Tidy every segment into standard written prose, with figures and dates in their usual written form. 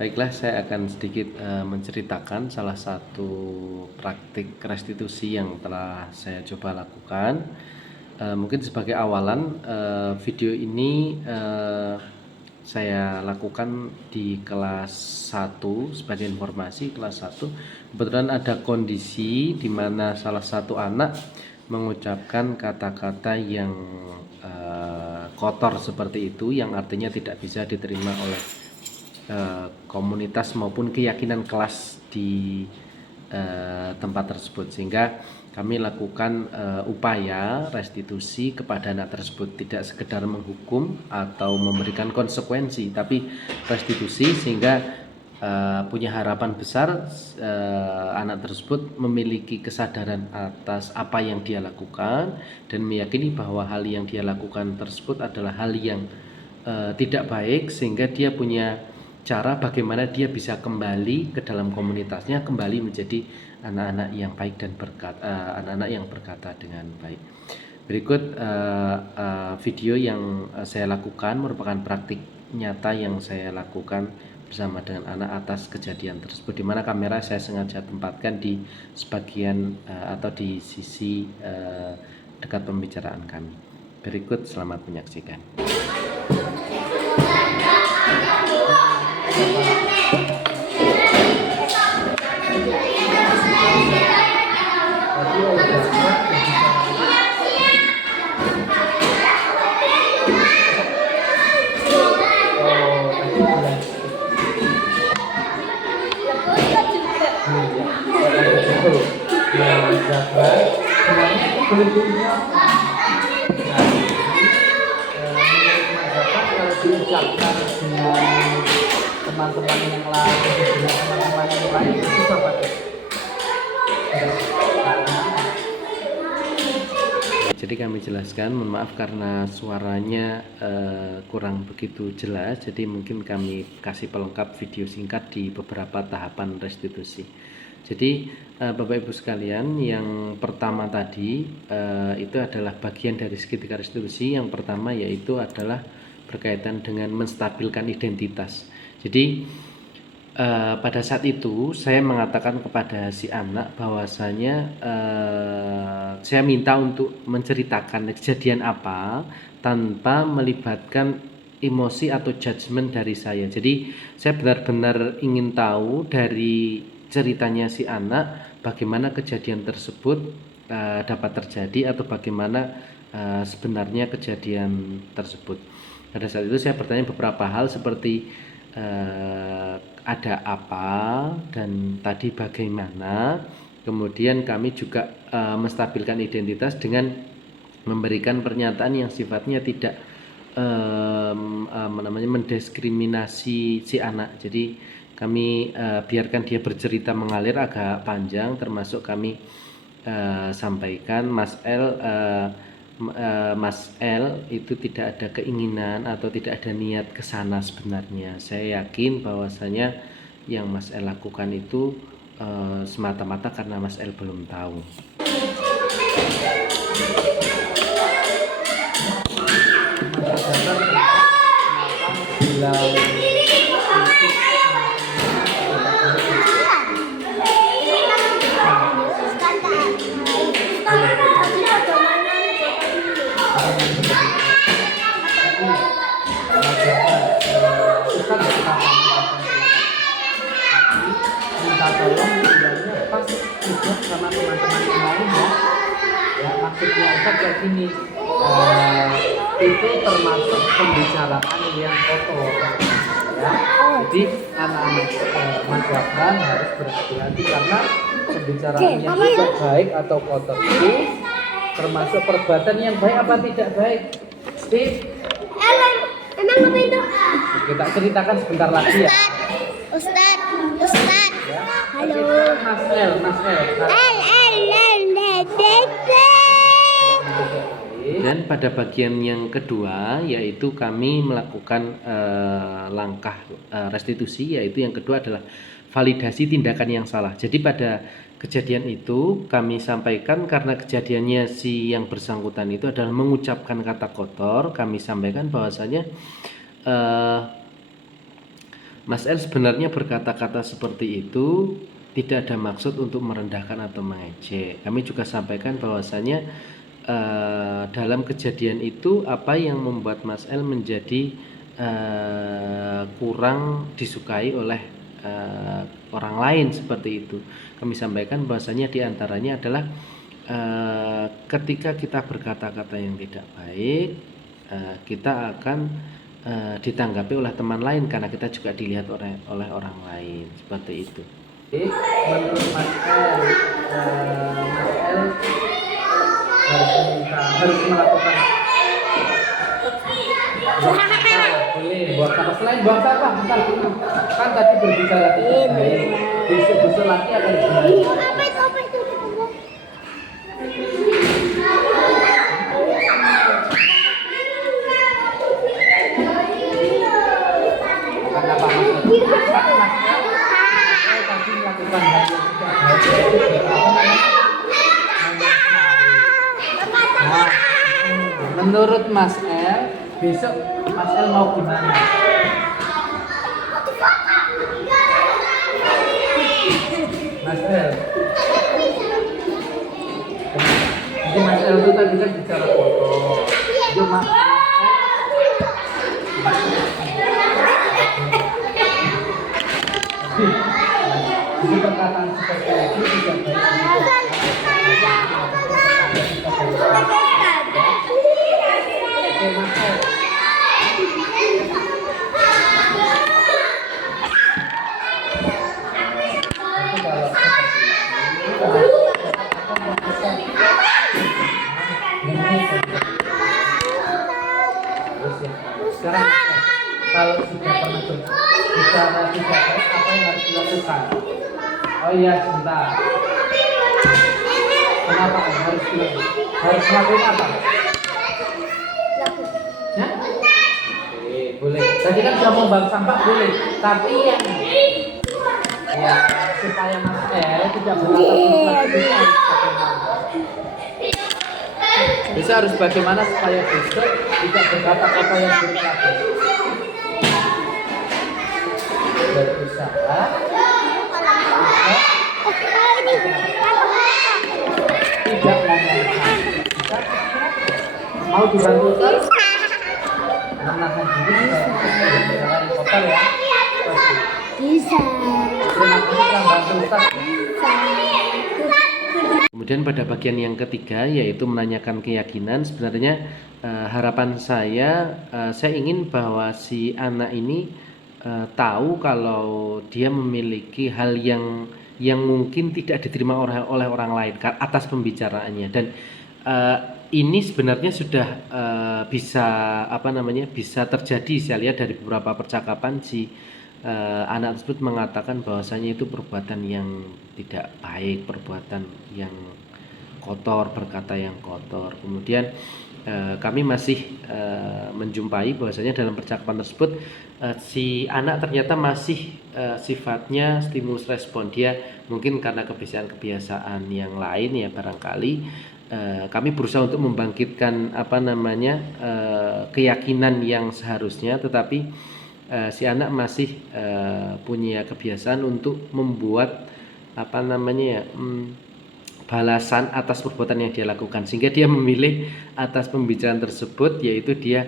Baiklah, saya akan sedikit menceritakan salah satu praktik restitusi yang telah saya coba lakukan. Mungkin sebagai awalan, video ini saya lakukan di kelas 1 sebagai informasi. Kelas 1 kebetulan ada kondisi di mana salah satu anak mengucapkan kata-kata yang kotor seperti itu, yang artinya tidak bisa diterima oleh komunitas maupun keyakinan kelas di tempat tersebut, sehingga kami lakukan upaya restitusi kepada anak tersebut, tidak sekedar menghukum atau memberikan konsekuensi, tapi restitusi sehingga punya harapan besar anak tersebut memiliki kesadaran atas apa yang dia lakukan dan meyakini bahwa hal yang dia lakukan tersebut adalah hal yang tidak baik, sehingga dia punya cara bagaimana dia bisa kembali ke dalam komunitasnya, kembali menjadi anak-anak yang baik dan anak-anak yang berkata dengan baik. Berikut video yang saya lakukan merupakan praktik nyata yang saya lakukan bersama dengan anak atas kejadian tersebut, di mana kamera saya sengaja tempatkan di sebagian atau di sisi dekat pembicaraan kami. Berikut, selamat menyaksikan. diucapkan dengan teman-teman yang lain, dengan teman-teman yang lain itu apa? Jadi kami jelaskan, mohon maaf karena suaranya kurang begitu jelas, jadi mungkin kami kasih pelengkap video singkat di beberapa tahapan restitusi. Jadi Bapak Ibu sekalian, yang pertama tadi itu adalah bagian dari segitiga restitusi. Yang pertama yaitu adalah berkaitan dengan menstabilkan identitas. Jadi pada saat itu saya mengatakan kepada si anak bahwasanya saya minta untuk menceritakan kejadian apa tanpa melibatkan emosi atau judgement dari saya. Jadi saya benar-benar ingin tahu dari ceritanya si anak bagaimana kejadian tersebut dapat terjadi, atau bagaimana sebenarnya kejadian tersebut. Pada saat itu saya bertanya beberapa hal seperti ada apa dan tadi bagaimana. Kemudian kami juga menstabilkan identitas dengan memberikan pernyataan yang sifatnya tidak mendiskriminasi si anak. Jadi kami biarkan dia bercerita mengalir agak panjang, termasuk kami sampaikan Mas L itu tidak ada keinginan atau tidak ada niat ke sana sebenarnya. Saya yakin bahwasanya yang Mas L lakukan itu semata-mata karena Mas L belum tahu. Minta tolong sebenarnya pas juga sama teman-teman yang lain ya, maksudnya Ustaz kayak gini, itu termasuk pembicaraan yang kotor ya. Jadi anak-anak masyarakat harus berhati-hati karena pembicaraan yang tidak baik atau kotor itu termasuk perbuatan yang baik apa tidak baik. Steve, emang apa itu? kita ceritakan sebentar lagi ya. Ustaz. Ya. Halo. Mas L. Dan pada bagian yang kedua yaitu kami melakukan langkah restitusi, yaitu yang kedua adalah validasi tindakan yang salah. Jadi pada kejadian itu kami sampaikan karena kejadiannya si yang bersangkutan itu adalah mengucapkan kata kotor, kami sampaikan bahwasanya Mas El sebenarnya berkata-kata seperti itu tidak ada maksud untuk merendahkan atau mengejek. Kami juga sampaikan bahwasanya dalam kejadian itu apa yang membuat Mas El menjadi kurang disukai oleh orang lain seperti itu. Kami sampaikan bahwasanya diantaranya adalah ketika kita berkata-kata yang tidak baik, kita akan ditanggapi oleh teman lain karena kita juga dilihat oleh orang lain seperti itu. Menurut Mas El, harus melakukan buang sampah, boleh buang sampah. Selain buang sampah, bentar dulu. Kan tadi berbicara tidak baik. Besok lagi akan gimana? Apa itu? Kenapa Mas El tadi melakukan hal yang tidak baik? Nah, menurut Mas El, besok Mas El mau gimana? Mas El, jadi Mas El itu tadi kan bicara foto. Itu Mas jadi perkataan seperti itu tidak baik. Oke, Mas El. Sekarang kalau sudah pernah bicara tidak baik, apa yang harus dilakukan? Oh iya, sebentar. Kenapa harus melakukan apa? Ya? Oke, boleh. Tadi kan sudah mau buang sampah, boleh. Tapi yang ya supaya Mas El tidak harus bagaimana supaya besok tidak berkata-kata yang buruk lagi. Berusaha tidak menyalahkan. Mau dibantu Ustaz? Menahan diri bicara yang kotor ya. Bisa. Terima kasih telah bantu Ustaz. Kemudian pada bagian yang ketiga yaitu menanyakan keyakinan. Sebenarnya harapan saya ingin bahwa si anak ini tahu kalau dia memiliki hal yang mungkin tidak diterima oleh orang lain atas pembicaraannya, dan ini sebenarnya sudah bisa terjadi. Saya lihat dari beberapa percakapan si anak tersebut mengatakan bahwasanya itu perbuatan yang tidak baik, perbuatan yang kotor, berkata yang kotor. Kemudian kami masih menjumpai bahwasanya dalam percakapan tersebut si anak ternyata masih sifatnya stimulus respon. Dia mungkin karena kebiasaan-kebiasaan yang lain ya barangkali. Kami berusaha untuk membangkitkan keyakinan yang seharusnya, tetapi si anak masih punya kebiasaan untuk membuat balasan atas perbuatan yang dia lakukan, sehingga dia memilih atas pembicaraan tersebut, yaitu dia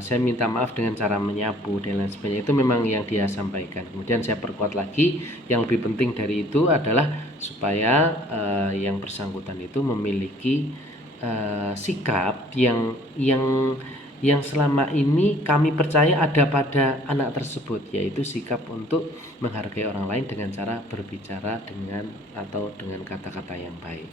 saya minta maaf dengan cara menyapu dan lain sebagainya. Itu memang yang dia sampaikan. Kemudian saya perkuat lagi, yang lebih penting dari itu adalah supaya yang bersangkutan itu memiliki sikap yang selama ini kami percaya ada pada anak tersebut, yaitu sikap untuk menghargai orang lain dengan cara berbicara dengan kata-kata yang baik.